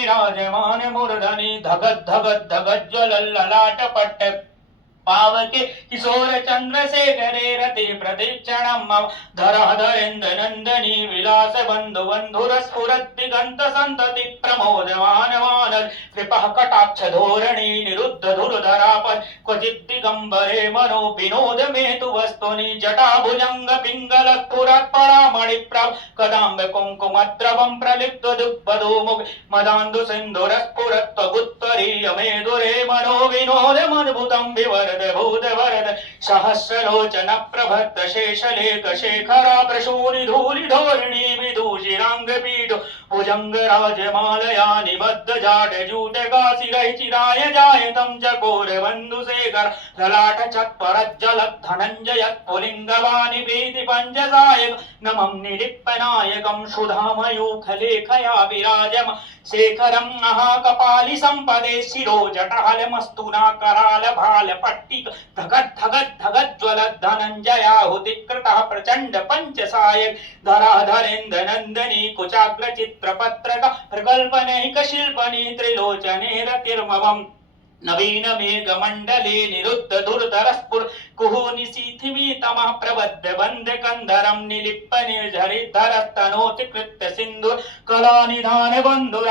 विराजमान मूर्धनि धगत धगत धगत ज्वलल्ललाट पट्ट पावके किशोर चंद्रशेखरे रति प्रतीक्षणं मम धराधरेन्द्र नंदनी विलास बंधु बंधुर स्फुरत् दिगंत संतति प्रमोदमान मानद कृपः कटाक्ष धोरणी निरुद्ध धुरधरापद क्वचित् दिगंबरे मनो विनोद मेतु वस्तुनि जटा भुजंग पिंगल स्फुरत् परामणि प्रभ कदाम्ब कुंकुमद्रवं प्रलिप्त दुग्धधूमुख मदान्धु सिंधुर स्फुरत् गुत्तरीय मेदुरे मनो विनोद मद्भुतं विवरद भूत वरद सहस्रलोचन प्रभत शेषलेख शेखरा प्रशूनि धूलि ढोरिणी विदूषिरांग पीठ भुजंग राजमालया निबद्ध जाट जूट काशिरहि चिराय जायतं चकोर बंधु शेखर ललाट चत्परज्जल धनंजय पुलिंगवानि वेदि पंचसायक नमं निलिप्पनायकं सुधामयूख लेखया विराजम शेखरं महाकपालि संपदे शिरो जटाल मस्तूना कराल भाल पट्टिक धगत धगत धगत ज्वलत धनंजयाहुतिकृतः प्रचंड पंचसायक धराधरेन्द्र नंदनी कुचाग्र चित्रपत्रक प्रकल्पनैक शिल्पनी त्रिलोचने रतिर्मवम् नवीन मेघ मंडले निरुद्ध दुर्धर स्फुर कुहुनि सीथिमी तमः प्रबद्ध बंध कंधरम निलिप्प निर्झरित धरस्तनोति कृत्य सिंधु कला निधान बंधु